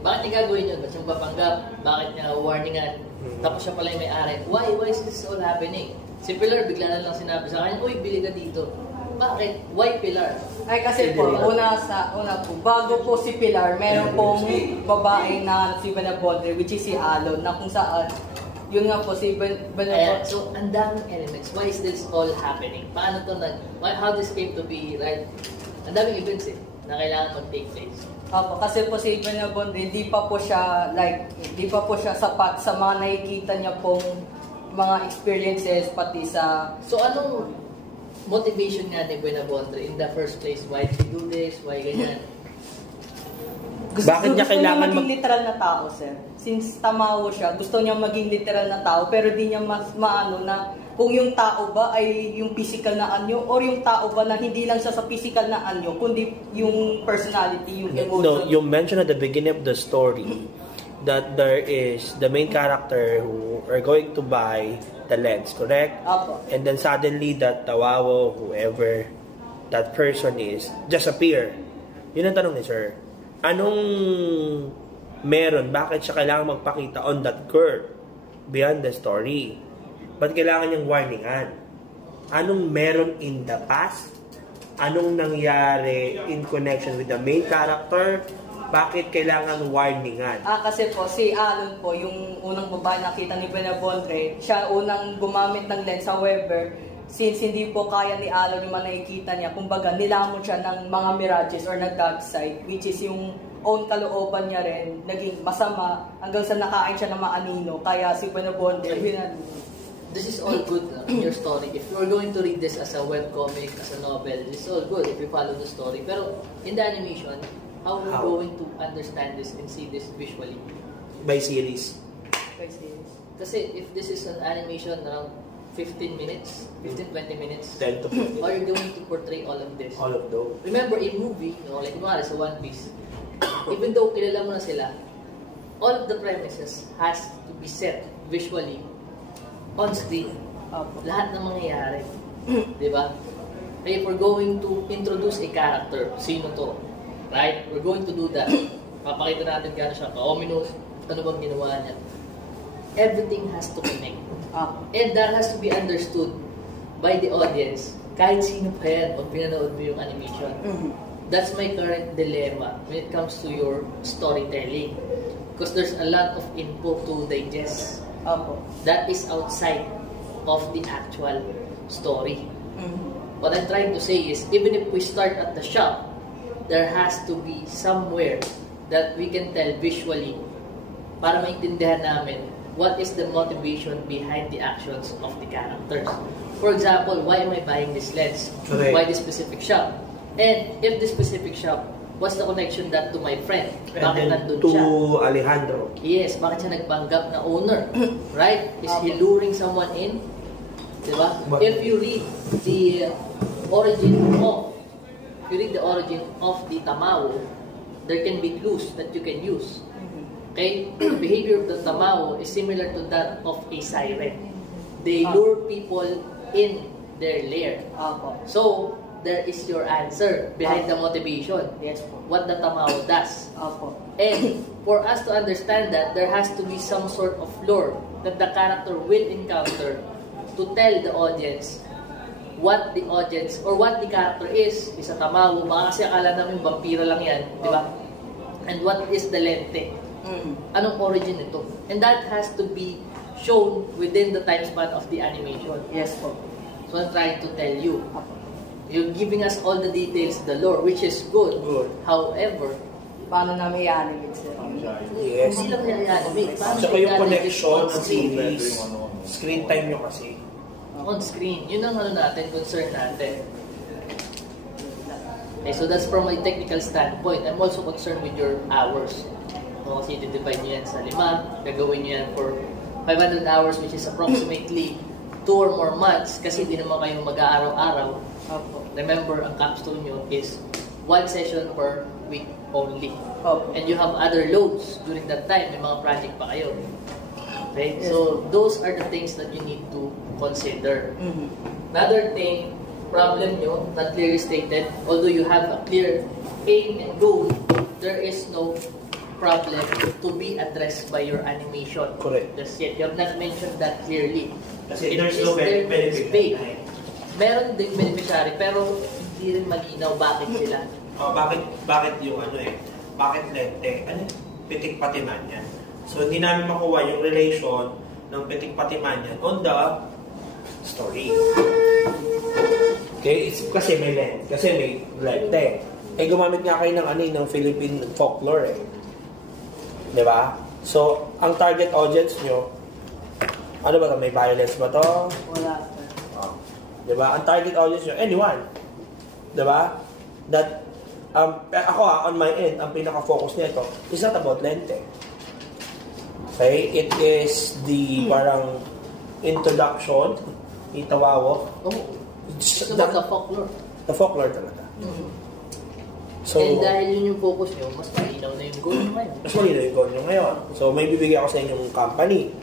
Bakit niya gagawin yun? Ba't siyang papanggap? Bakit niya warningan? Tapos siya pala yung may-ari. Why is this all happening? Si Pilar, bigla na lang sinabi sa kanya, uy, bili ka dito. Bakit? Why Pilar? Kasi po, una po, bago po si Pilar, meron pong babae na si Buena Bodre, which is si Alon, na kung saan, yun nga po, si Buena Bodre. So, ang daming elements. Why is this all happening? Paano to how this came to be, right? Ang daming events na kailangan mag-take place. Kasi po si Buena Bodre, hindi pa po siya sapat sa mga nakikita niya pong mga experiences, pati sa... So, anong motivation nga ni Buena Bodre in the first place? Why did he do this? Why ganyan? Bakit niya kailangan maging literal na tao, sir? Since Tamawo siya, gusto niya maging literal na tao, pero di niya maano na kung yung tao ba ay yung physical na anyo or yung tao ba na hindi lang siya sa physical na anyo, kundi yung personality, yung emotion. No, you mentioned at the beginning of the story that there is the main character who are going to buy the lens, correct? Apo. And then suddenly that Tawawo, whoever that person is, just appear. Yun ang tanong ni sir. Anong meron? Bakit siya kailangan magpakita on that girl beyond the story? Ba't kailangan niyang warningan? Anong meron in the past? Anong nangyari in connection with the main character bakit kailangan warningan? Kasi po, si Alon po, yung unang babae nakita ni Benabonre, siya unang gumamit ng lens. However, since hindi po kaya ni Alon yung nakikita niya, kumbaga nilamon siya ng mga mirages or ng dark side, which is yung own kalooban niya rin, naging masama hanggang sa nakain siya ng mga anino. Kaya si Benabonre, This is all good in your story. If you're going to read this as a webcomic, as a novel, this is all good if you follow the story. Pero in the animation, how are we going to understand this and see this visually? By series. By series. Kasi if this is an animation around 15 minutes, 15-20 minutes, 10 to 15. how are you going to portray all of this? All of those. Remember, in movie, like sa One Piece, even though kilala mo na sila, all of the premises has to be set visually on screen. Lahat ng mangyayari. Diba? If we're going to introduce a character, sino to? Right? We're going to do that. Papakita natin gano'n siya ka-ominous, ano bang ginawa niya. Everything has to connect. And that has to be understood by the audience. Kahit sino pa yan, pag pinanood mo yung animation. That's my current dilemma when it comes to your storytelling. Because there's a lot of info to digest. That is outside of the actual story. What I'm trying to say is, even if we start at the shop, there has to be somewhere that we can tell visually para maintindihan namin what is the motivation behind the actions of the characters. For example, why am I buying this lens? Correct. Why this specific shop? And if this specific shop, what's the connection that to my friend? Bakit nandun to siya? Alejandro. Yes, bakit siya nagpanggap na owner? Right? Is he luring someone in? Diba? If you read the origin of the Tamao, there can be clues that you can use. Okay? The behavior of the Tamao is similar to that of a siren. They lure people in their lair. So, there is your answer behind the motivation. Yes. What the Tamao does. And for us to understand that, there has to be some sort of lore that the character will encounter to tell the audience what the audience or what the character is a Tamao. Baka kasi akala namin vampira lang yan, di ba? And what is the lente? Anong origin nito? And that has to be shown within the time span of the animation. Yes po. So I'm trying to tell you. You're giving us all the details, the lore, which is good. However, paano namin i-animate sir? Yes. Hindi lang i-animate. Saka yung connection ng series, screen time nyo kasi. On screen. Yun ang natin, concern natin. Okay, so that's from a technical standpoint. I'm also concerned with your hours. Kasi i-divide nyo yan sa 5, gagawin nyo yan for 500 hours, which is approximately 2 or more months, kasi hindi naman kayo mag-aaraw-araw. Remember, ang capstone nyo is 1 session per week only. And you have other loads during that time. May mga project pa kayo. Okay? So, those are the things that you need to consider. Another thing, problem nyo, not clearly stated, although you have a clear aim and goal, there is no problem to be addressed by your animation. Correct. Just yet, you have not mentioned that clearly. Kasi there's no benefit. Meron din beneficiary, pero hindi rin malinaw bakit sila. Bakit yung bakit lente? Pitik patiman yan. So hindi namin makuha yung relation ng pitik patiman yan on the story. Okay, it's kasi may lente, kasi may lente. Gumamit nga kayo ng Philippine folklore Di ba? So, ang target audience nyo, ano ba ito? May violence ba ito? Wala. Di ba? Ang target audience nyo, anyone. Di ba? That, ako on my end, ang pinaka-focus nito is not about lente. Okay? It is the parang introduction, itawawo. It's about the folklore. The folklore talaga. So, and dahil yun yung focus nyo, mas malinaw na yung goal nyo ngayon. Mas malinaw yung goal nyo ngayon. So, may bibigay ako sa inyong company.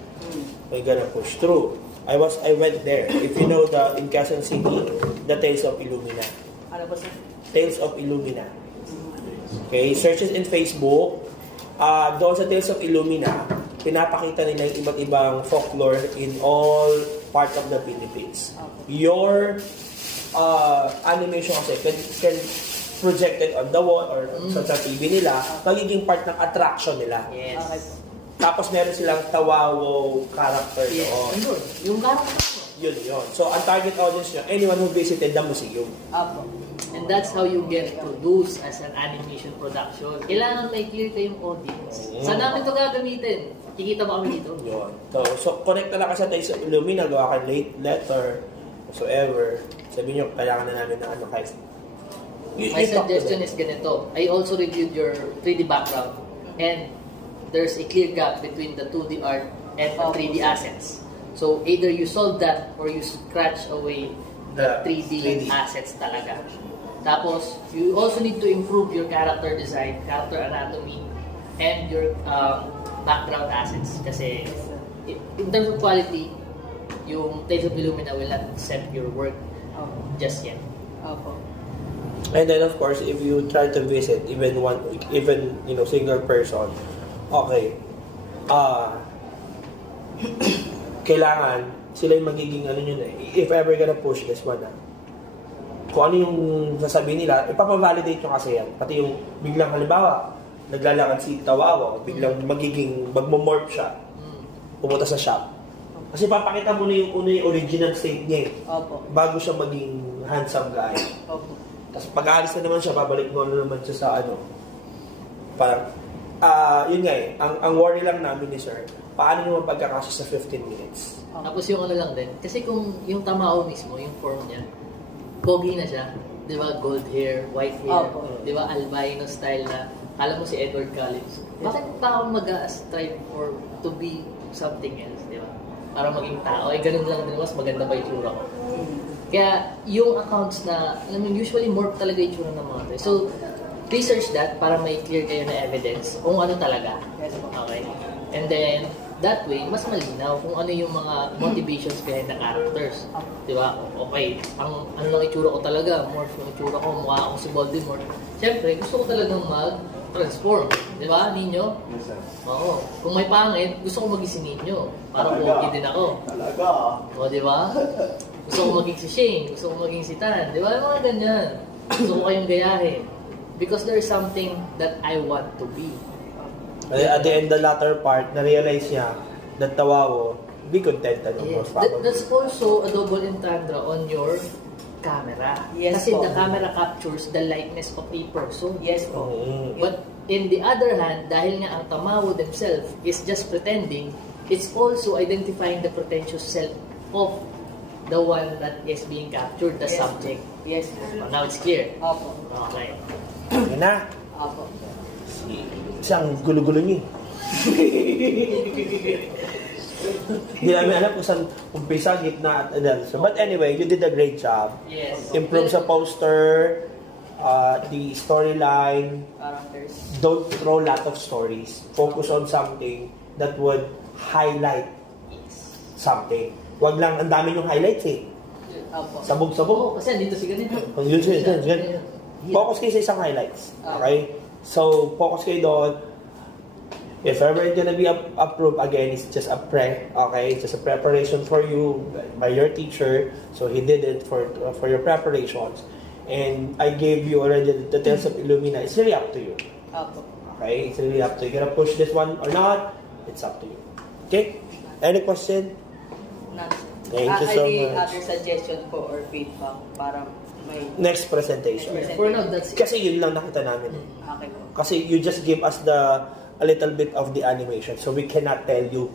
We're gonna push through. I went there. If you know in Quezon City, the Tales of Illumina. Ano ba sir? Tales of Illumina. Okay, searches in Facebook. Doon sa Tales of Illumina, pinapakita nila yung iba't ibang folklore in all parts of the Philippines. Your animation kasi can projected on the wall or sa TV nila, magiging part ng attraction nila. Yes. Tapos meron silang Tawawo character doon. Yung character. Yun. So, ang target audience nyo, anyone who visited the museum. And that's how you get produced as an animation production. Kailangan may clear kayong audience. Saan namin ito gagamitin? Kikita ba kami dito? Yun. So connect na lang kasi tayo sa Illumina, gawa ka letter, whatsoever. Sabi nyo, kailangan na namin ng kahit. My suggestion is ganito. I also reviewed your 3D background and there's a clear gap between the 2D art and the 3D assets. So either you solve that or you scratch away the 3D assets talaga. Tapos, you also need to improve your character design, character anatomy, and your background assets. Kasi in terms of quality, yung Tales of Illumina will not accept your work just yet. And then of course, if you try to visit even single person, okay, kailangan sila yung magiging if ever gonna push this one, kung ano yung sasabihin nila, ipapavalidate nyo kasi yan. Pati yung biglang halimbawa, naglalakad si Tawawo, biglang magmomorph siya, pumunta sa shop. Kasi papakita mo na yung original state niya bago siya maging handsome guy. Tapos pag-aalis na naman siya, babalik mo na naman siya sa parang, yun nga ang worry lang namin ni Sir, paano nyo mapagkakasya sa 15 minutes? Tapos yung lang din, kasi kung yung Tamao mismo, yung form niya, pogi na siya, di ba? Gold hair, white hair, di ba? Albino style na, kala mo si Edward Cullen. Bakit pa ako mag-strive for to be something else, di ba? Para maging tao, ganun lang din, mas maganda ba yung tsura ko? Kaya yung accounts na, usually more talaga yung tsura ng mga to. So, research that para may clear kayo na evidence kung ano talaga. Okay? And then, that way, mas malinaw kung ano yung mga motivations behind the characters. Diba? Okay, ano lang itsura ko talaga, morph yung itsura ko, mukha akong si Voldemort. Siyempre, gusto ko talagang mag-transform. Diba, Ninyo? Yes, sir. Oo. Kung may pangit, gusto ko maging si Ninyo. Para pogi din ako. Talaga. O, diba? Gusto ko maging si Shane, gusto ko maging si Tan. Diba? Yung mga ganyan. Gusto ko kayong gayahin. Because there is something that I want to be. At the end, the latter part, na-realize niya that Tawawo, be contented. Yes. That's also a double entendre on your camera. Yes, Kasi po. the camera captures the likeness of a person. Yes po. But in the other hand, dahil nga ang Tamawo themselves is just pretending, it's also identifying the pretentious self of the one that is being captured, the subject. Yes. Now it's clear. Opo. Okay. Yun na. Opo. Isang gulo-gulo niyo. Hindi namin alam kung saan umpisa, gitna, at so, but anyway, you did a great job. Yes. Improve sa poster, the storyline. Characters. Don't throw a lot of stories. Focus on something that would highlight something. Wag lang, ang dami yung highlights Opo. Sabog-sabog. Kasi dito si ganito. Focus kayo sa isang highlights. Okay? So, focus kayo doon. If ever it's gonna be approved, again, it's just a okay? It's just a preparation for you by your teacher. So, he did it for your preparations. And I gave you already the Tales of Illumina. It's really up to you. Okay? It's really up to you. You're gonna push this one or not, it's up to you. Okay? Any question? None. Thank you so Any much. other suggestion po or feedback para may... Next presentation. For now, that's it. Kasi yun lang nakita namin. Okay po. Kasi you just give us a little bit of the animation, so we cannot tell you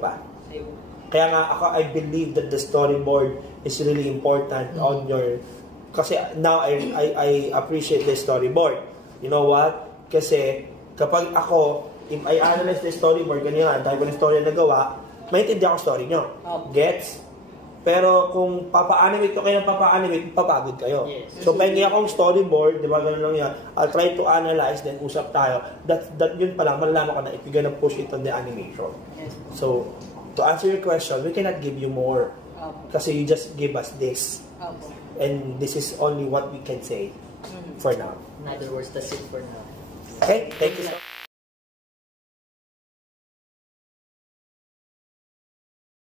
pa. Kaya nga ako, I believe that the storyboard is really important on your, kasi now I appreciate the storyboard. You know what? Kasi kapag ako, if I analyze the storyboard, ganyan, dahil ko ng story na gawa, maintindihan ko story nyo. Gets? Pero kung papa-animate ko kayo ng papa-animate, papagod kayo. Yes. So, pahingi akong storyboard, di ba, ganun lang yan. I'll try to analyze, then usap tayo. That yun pa lang, malalaman ko na if you're gonna push it on the animation. Yes. So, to answer your question, we cannot give you more. Kasi you just give us this. And this is only what we can say for now. In other words, that's it for now. Okay? Thank you so much.